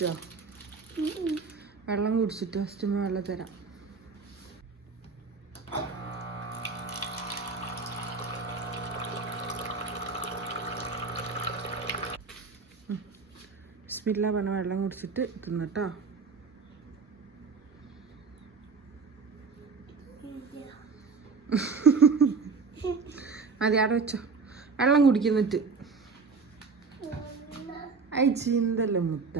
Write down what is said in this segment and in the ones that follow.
കുടിച്ചോ വെള്ളം കുടിച്ചിട്ട്? ഫസ്റ്റ് വെള്ളം തരാം. ബിസ്മില്ല പറഞ്ഞ വെള്ളം കുടിച്ചിട്ട് തിന്നട്ടോ മതി അവിടെ വെച്ചോ. വെള്ളം കുടിക്കുന്നിട്ട് അയച്ചിന്തല്ലോ ചീന്തല്ലോ മുത്ത.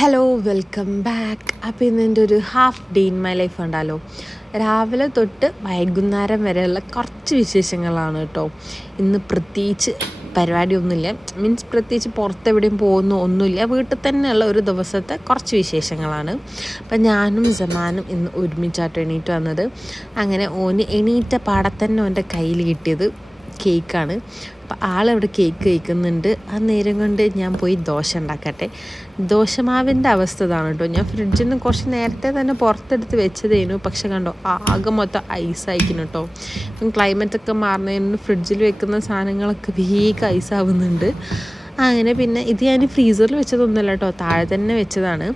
ഹലോ വെൽക്കം ബാക്ക് അപ്പോൾ ഇന്ന് എന്റെ ഒരു half day in my life ഉണ്ടല്ലോ രാവിലെ തൊട്ട് വൈകുന്നേരം വരെയുള്ള കുറച്ച് വിശേഷങ്ങളാണ് കേട്ടോ. ഇന്ന് പ്രത്യേകിച്ച് പരിപാടിയൊന്നുമില്ല. മീൻസ് പ്രത്യേകിച്ച് പുറത്തെവിടെയും പോകുന്നു ഒന്നുമില്ല. വീട്ടിൽ തന്നെയുള്ള ഒരു ദിവസത്തെ കുറച്ച് വിശേഷങ്ങളാണ്. അപ്പം ഞാനും ജമാനും ഇന്ന് ഒരുമിച്ചായിട്ട് എണീറ്റ് വന്നത്. അങ്ങനെ ഓന് എണീറ്റ പാടത്തന്നെ ഓന്റെ കയ്യിൽ കിട്ടിയത്. കേക്കാണ്. അപ്പം ആളവിടെ കേക്ക് കഴിക്കുന്നുണ്ട്. ആ നേരം കൊണ്ട് ഞാൻ പോയി ദോശ ഉണ്ടാക്കട്ടെ. ദോശമാവിന്റെ അവസ്ഥ ഇതാണ് കേട്ടോ ഞാൻ ഫ്രിഡ്ജിൽ നിന്ന് കുറച്ച് നേരത്തെ തന്നെ പുറത്തെടുത്ത് വെച്ചതേനു. പക്ഷെ കണ്ടോ ആകെ മൊത്തം ഐസ് അയക്കുന്നു കേട്ടോ ഇപ്പം ക്ലൈമറ്റ് ഒക്കെ മാറുന്നതിന് ഫ്രിഡ്ജിൽ വെക്കുന്ന സാധനങ്ങളൊക്കെ വേഗം ഐസാവുന്നുണ്ട് അങ്ങനെ പിന്നെ ഇത് ഞാൻ ഫ്രീസറിൽ വെച്ചതൊന്നുമല്ല കേട്ടോ താഴെ തന്നെ വെച്ചതാണ്.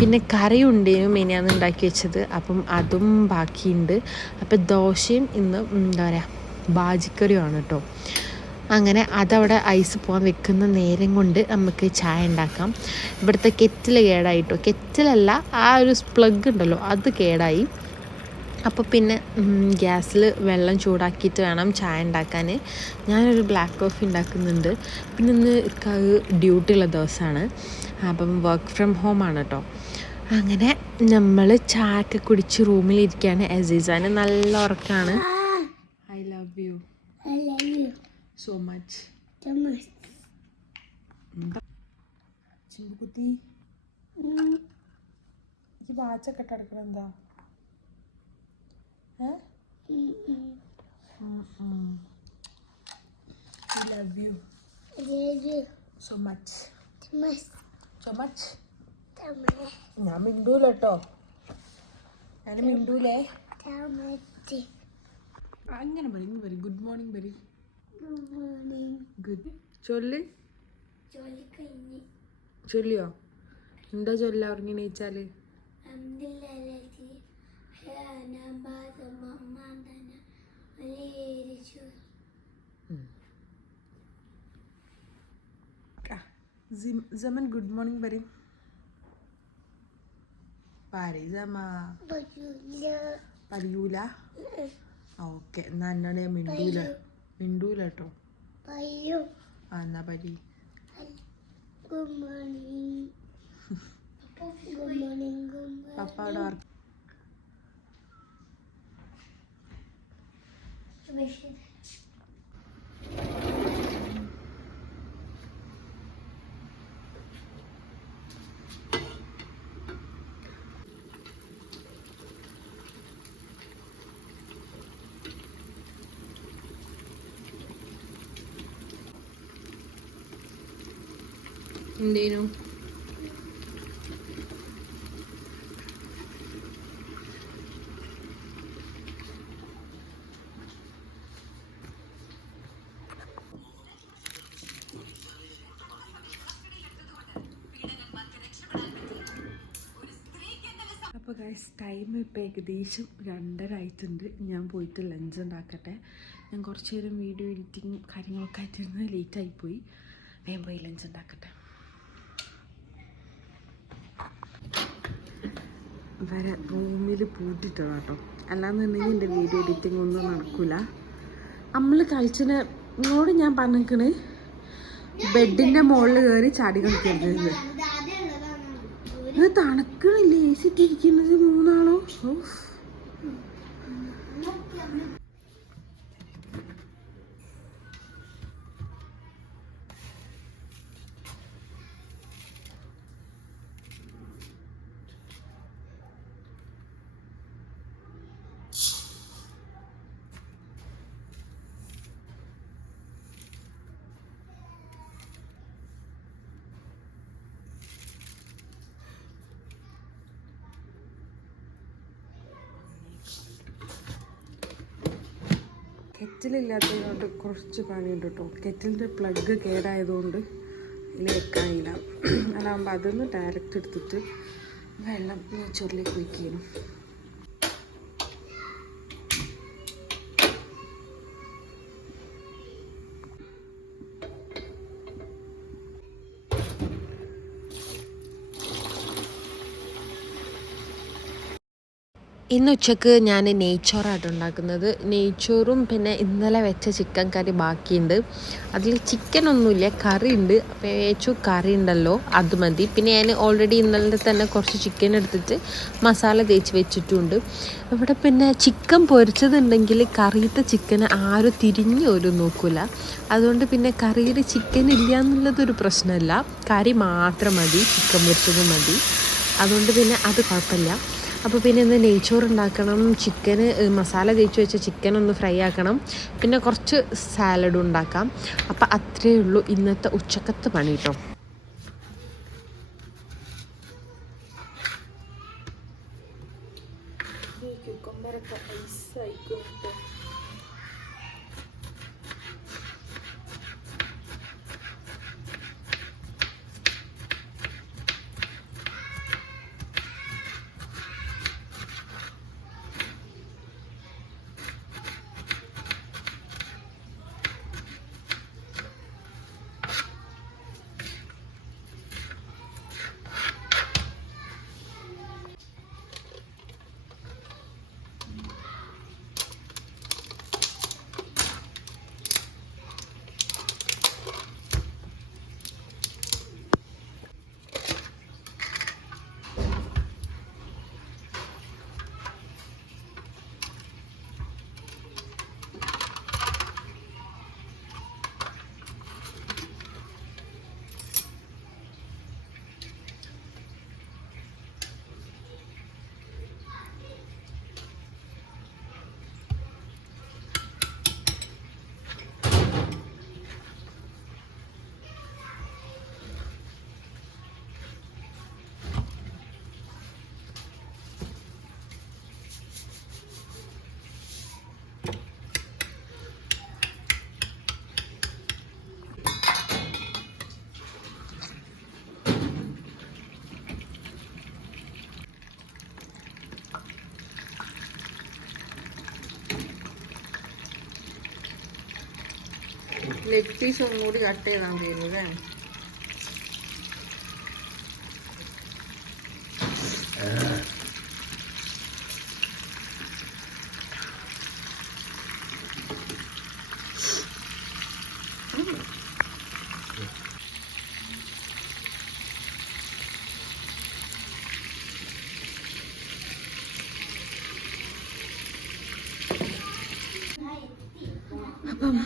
പിന്നെ കറിയുണ്ടേനും മെനിയാന്ന് ഉണ്ടാക്കി വെച്ചത്. അപ്പം അതും ബാക്കിയുണ്ട്. അപ്പം ദോശയും ഇന്ന് എന്താ പറയുക ബാജിക്കറിയുമാണ് കേട്ടോ. അങ്ങനെ അതവിടെ ഐസ് പോകാൻ വെക്കുന്ന നേരം കൊണ്ട് നമുക്ക് ചായ ഉണ്ടാക്കാം. ഇവിടുത്തെ കെറ്റിൽ കേടായിട്ടോ കെറ്റിലല്ല ആ ഒരു പ്ലഗ് ഉണ്ടല്ലോ അത് കേടായി. അപ്പോൾ പിന്നെ ഗ്യാസിൽ വെള്ളം ചൂടാക്കിയിട്ട് വേണം ചായ ഉണ്ടാക്കാൻ ഞാനൊരു ബ്ലാക്ക് കോഫി ഉണ്ടാക്കുന്നുണ്ട്. പിന്നെ ഇന്ന് ഡ്യൂട്ടി ഉള്ള ദിവസമാണ് അപ്പം വർക്ക് ഫ്രം ഹോം ആണ് കേട്ടോ. അങ്ങനെ നമ്മൾ ചായ ഒക്കെ കുടിച്ച് റൂമിലിരിക്കുകയാണ് അസീസാന് നല്ല ഉറക്കമാണ് I love you I love you so so much. ചിമ്പുകുത്തി ഈ വാച്ചൊക്കെ ഇട്ടെടുക്കണം എന്താ I love you I love you so much. So much So much. ഞാൻ മിണ്ടൂല കേട്ടോ ഞാൻ മിണ്ടൂലേ So much. അങ്ങനെ പറയും പറയും ഗുഡ് മോർണിംഗ് പറയും Good. morning. ഗുഡ് ചൊല്ല് ചൊല്ലിയോ? എന്താ ചൊല്ല ഉറങ്ങി നീച്ചാൽ ജമൻ ഗുഡ് മോർണിംഗ് പറയും. പറയും ജമ പറയൂല ഓക്കെ. എന്നാ എന്നോട് ഞാൻ മിണ്ടൂല. മിണ്ടൂല കേട്ടോ ആ എന്നാ പരി. Good morning. Good morning good പപ്പ അവിടെ എന്തേനു അപ്പോൾ ഗൈസ് ടൈം ഇപ്പോൾ ഏകദേശം രണ്ടര ആയിട്ടുണ്ട് ഞാൻ പോയിട്ട് ലഞ്ച് ഉണ്ടാക്കട്ടെ. ഞാൻ കുറച്ച് നേരം വീഡിയോ എഡിറ്റിങ് കാര്യങ്ങളൊക്കെ ആയിട്ടിരുന്ന് ലേറ്റായിപ്പോയി വേഗം പോയി ലഞ്ച് ഉണ്ടാക്കട്ടെ. വരെ റൂമിൽ പൂട്ടിട്ടതാ കേട്ടോ അല്ലാന്നുണ്ടെങ്കിൽ എന്റെ വീഡിയോ എഡിറ്റിംഗ് ഒന്നും നടക്കില്ല നമ്മൾ കളിച്ചിന് ഇങ്ങോട് ഞാൻ പറഞ്ഞിരിക്കണ് ബെഡിന്റെ മുകളിൽ കയറി ചാടി കളിക്കരുത് ഇത് തണുക്കണില്ലേ? എ സിറ്റിരിക്കുന്നത് മൂന്നാളോ. ഓഫ് കെറ്റിലില്ലാത്തതുകൊണ്ട് കുറച്ച് പണിയുണ്ട് കേട്ടോ. കെറ്റിലിന്റെ പ്ലഗ് കേടായതുകൊണ്ട് ഇതിൽ വെക്കാനില്ല. അതാകുമ്പോൾ അതൊന്ന് ഡയറക്റ്റ് എടുത്തിട്ട് വെള്ളം ചൊല്ലി ഒഴിക്കണം ഇന്ന് ഉച്ചയ്ക്ക് ഞാൻ നെയ്ച്ചോറായിട്ട് ഉണ്ടാക്കുന്നത്. നെയ്ച്ചോറും പിന്നെ ഇന്നലെ വെച്ച ചിക്കൻ കറി ബാക്കിയുണ്ട്. അതിൽ ചിക്കൻ ഒന്നുമില്ല കറി ഉണ്ട് അപ്പോൾ ഏച്ചു കറി ഉണ്ടല്ലോ അത് മതി. പിന്നെ ഞാൻ ഓൾറെഡി ഇന്നലെ തന്നെ കുറച്ച് ചിക്കൻ എടുത്തിട്ട് മസാല തേച്ച് വെച്ചിട്ടുണ്ട്. ഇവിടെ പിന്നെ ചിക്കൻ പൊരിച്ചതുണ്ടെങ്കിൽ കറിയത്തെ ചിക്കൻ ആരും തിരിഞ്ഞു ഒരു നോക്കില്ല അതുകൊണ്ട് പിന്നെ കറിയിൽ ചിക്കൻ ഇല്ല എന്നുള്ളതൊരു പ്രശ്നമല്ല. കറി മാത്രം മതി ചിക്കൻ പൊരിച്ചത് മതി. അതുകൊണ്ട് പിന്നെ അത് കുഴപ്പമില്ല. അപ്പോൾ പിന്നെ ഇന്ന് നെയ്ച്ചോറ് ഉണ്ടാക്കണം ചിക്കന് മസാല തേച്ച് വെച്ച ചിക്കൻ ഒന്ന് ഫ്രൈ ആക്കണം. പിന്നെ കുറച്ച് സാലഡും ഉണ്ടാക്കാം. അപ്പോൾ അത്രയേ ഉള്ളൂ ഇന്നത്തെ ഉച്ചക്കത്തെ പണി കേട്ടോ ലെഗ് പീസ് ഒന്നുകൂടി കട്ട് ചെയ്താൽ മതിയല്ലോ അല്ലേ അപ്പം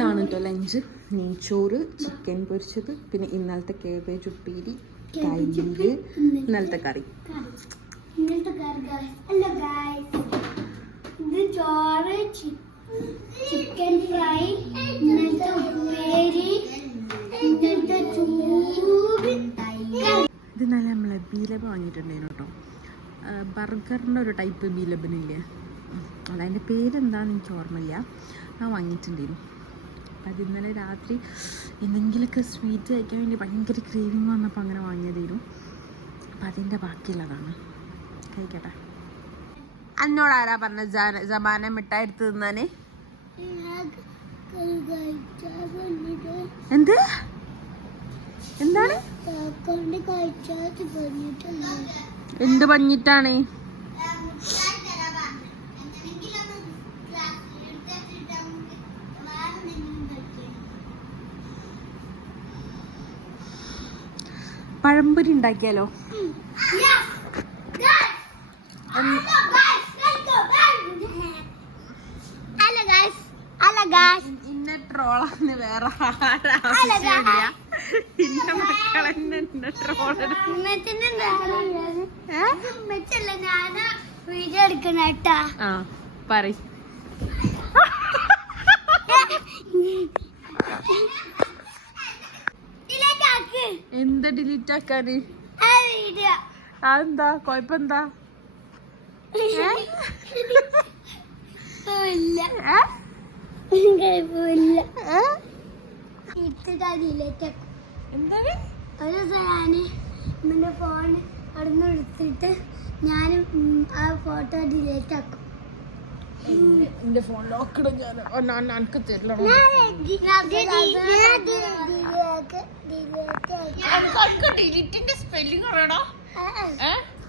ഇതാണ് കേട്ടോ ലഞ്ച്. നെയ്ച്ചോറ് ചിക്കൻ പൊരിച്ചത് പിന്നെ ഇന്നലത്തെ കേബേജ് ഉപ്പേരി തൈര് ഇന്നലത്തെ കറി. ഇത് ചോറ് ചിക്കൻ ഫ്രൈ ഇന്നത്തെ ഉപ്പേരി ഇന്നത്തെ ചൂട് ഇത് നല്ല നമ്മളെ ബീലബ് വാങ്ങിയിട്ടുണ്ടായിരുന്നു കേട്ടോ ബർഗറിന്റെ ഒരു ടൈപ്പ് ബീലബിനില്ലേ അതതിന്റെ പേരെന്താണെന്ന് എനിക്ക് ഓർമ്മയില്ല ആ വാങ്ങിയിട്ടുണ്ടായിരുന്നു. അപ്പം അത് ഇന്നലെ രാത്രി എന്തെങ്കിലുമൊക്കെ സ്വീറ്റ് കഴിക്കാൻ വേണ്ടി ഭയങ്കര ക്രേവിങ് വന്നപ്പോൾ അങ്ങനെ വാങ്ങിയതായിരുന്നു അപ്പം അതിന്റെ ബാക്കിയുള്ളതാണ്. കഴിക്കട്ടെ. എന്നോട് ആരാ പറഞ്ഞ ജമാന മിഠായി എടുത്ത് തിന്നാന്? എന്ത്? എന്താണ്? എന്ത് പഞ്ഞിട്ടാണ്? പഴംപൊരി ഉണ്ടാക്കിയാലോ? ഇന്ന ട്രോളാന്ന് വേറെ ഇന്ന മക്കളെ ഞാൻ വീഡിയോ ആ എന്ത് ഡിലീറ്റ് ആക്കാന്? അതെന്താ? കൊഴപ്പെന്താ? ഫോൺ അവിടെ നിന്ന് എടുത്തിട്ട് ഞാനും ആ ഫോട്ടോ ഡിലേറ്റ് ആക്കും. എന്റെ ഫോൺ ലോക്കിടും ഞാൻ എനിക്ക് തരില്ല. ഡിലീറ്റിന്റെ സ്പെല്ലിംഗ് അറിയണോ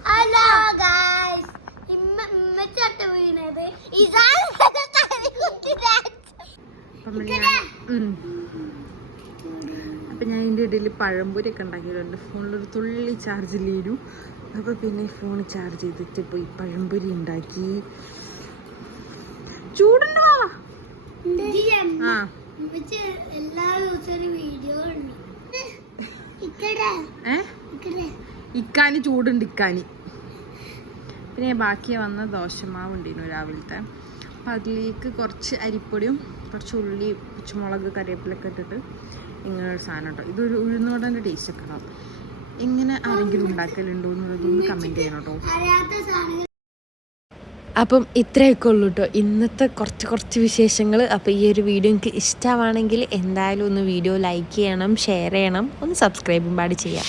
ഹലോ ഗായ്സ് ഇമ്മ ഇമ്മച്ചട്ട വീണത്. ഇതാണ് അപ്പം ഞാൻ. അപ്പം ഇതിന്റെ ഇടയിൽ പഴംപൊരിയൊക്കെ ഉണ്ടാക്കിയിട്ടുണ്ട്. ഫോണിലൊരു തുള്ളി ചാർജ് ഇല്ലേനു അപ്പോൾ പിന്നെ ഫോൺ ചാർജ് ചെയ്തിട്ട് പോയി പഴംപൊരി ഉണ്ടാക്കി. ചൂടുണ്ടോ ആ. എല്ലാ ദിവസവും വീഡിയോ ഉണ്ട്. ഇക്കാനി ചൂടുണ്ട് ഇക്കാനി. പിന്നെ ബാക്കി വന്ന ദോശമാവ് ഉണ്ടായിരുന്നു രാവിലത്തെ. അപ്പം അതിലേക്ക് കുറച്ച് അരിപ്പൊടിയും കുറച്ച് ഉള്ളി പച്ചമുളക് കറിവേപ്പിലൊക്കെ ഇട്ടിട്ട് ഇങ്ങനൊരു സാധനം കേട്ടോ ഇതൊരു ഉഴുന്നോടന്റെ ടേസ്റ്റ് ഒക്കെ ഉണ്ടാവും. എങ്ങനെ ആരെങ്കിലും ഉണ്ടാക്കലുണ്ടോ എന്നുള്ളതൊന്ന് കമന്റ് ചെയ്യണം കേട്ടോ. അപ്പം ഇത്രയൊക്കെ ഉള്ളൂ കേട്ടോ ഇന്നത്തെ കുറച്ച് കുറച്ച് വിശേഷങ്ങൾ അപ്പോൾ ഈ ഒരു വീഡിയോ എനിക്ക് ഇഷ്ടമാണെങ്കിൽ എന്തായാലും ഒന്ന് വീഡിയോ ലൈക്ക് ചെയ്യണം ഷെയർ ചെയ്യണം ഒന്ന് സബ്സ്ക്രൈബും പാടി ചെയ്യാം.